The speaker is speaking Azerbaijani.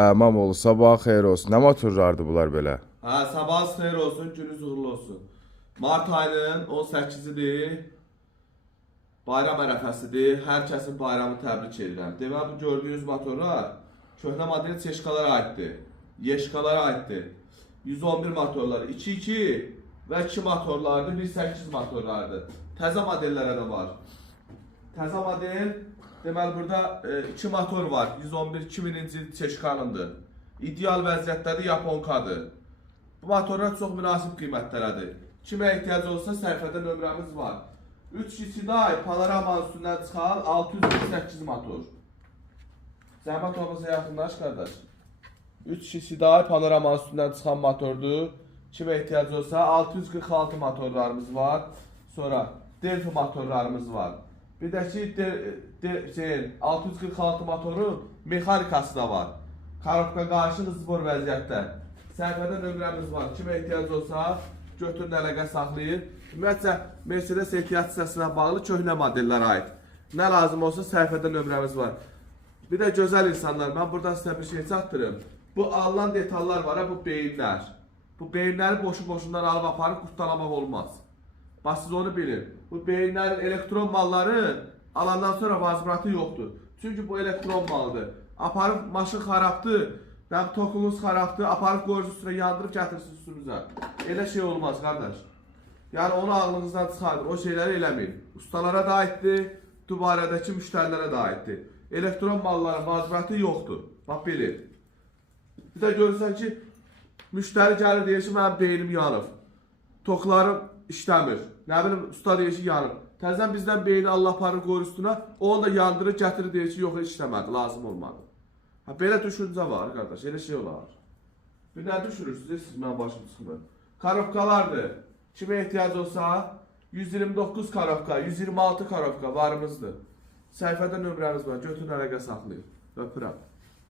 Mamoğlu, sabah xeyir olsun. Nə motorlardı bunlar belə? Sabahınız xeyir olsun, gününüz uğurlu olsun. Mart ayının 18-idir. Bayram ərəfəsidir. Hər kəsin bayramı təbrik edirəm. Deməli, bu gördüyünüz motorlar köhnə model çeşkalara aiddir. Yeşkalara aiddir. 111 motorları 2.2 və 2 motorlardır, 1.8 motorlardır. Təzə modellərə də var. Təzə model, deməli burada 2 motor var. 111 2000-ci il çeşkanındır. İdeal vəziyyətdədir, Yaponkadır. Bu motorlar çox münasib qiymətlərədir. Kimə ehtiyac olsa səhifədə nömrəmiz var. 3 kişiday panoramanın üstündən çıxan 648 motor. Zəhmət olmasa yaxınlaş qardaş. 3 kişiday panoramanın üstündən çıxan motordur. Kimə ehtiyac olsa 646 motorlarımız var. Sonra Delphi motorlarımız var. Bir də ki 646 motorun mexanikası da var. Karobka qarşı zbor vəziyyətdə. Səhifədə nömrəmiz var. Kimə ehtiyac olsa götürün əlaqə saxlayır. Ümumiyyətcə Mercedes ehtiyat hissəsinə bağlı köhnə modellərə aid. Nə lazım olsa səhifədə nömrəmiz var. Bir də gözəl insanlar, mən buradan sizə bir şey çatdırım. Bu alınan detallar var, bu beyinlər. Bu beyinləri boşu-boşundan alıb aparıb qurtalamaq olmaz. Bax siz onu bilin. Bu beyinlərin elektron malları alandan sonra vazbratı yoxdur. Çünki bu elektron malıdır. Aparıb maşın xarabdır, tokunuz xarabdır, aparıb qoyuruz üstünə yandırıb gətirsin üstünüzə. Elə şey olmaz qardaş. Yəni onu ağlınızdan çıxardır, o şeyləri eləməyin. Ustalara da aiddir, dubarədəki müştərilərə də aiddir. Elektron malların vazbratı yoxdur. Bax bilin. Bir də görürsən ki, müştəri gəlir deyir ki, mənim beynim yanıb. Toklarım işləmir. Nə bilim, usta deyir ki, yanıb. Təzən bizdən beyni Allah aparır qoyur üstünə, onu da yandırır, gətirir deyir ki, yox, işləmədi, lazım olmadı. Belə düşüncə var, qardaş, elə şey olar. Bir nə düşünürsünüz, siz mən başım çıxmır. Karobkalardır. Kimə ehtiyac olsa, 129 karobka, 126 karobka varımızdır. Səhifədə nömrəmiz var, götürün əlaqə saxlayın. Öpürəm.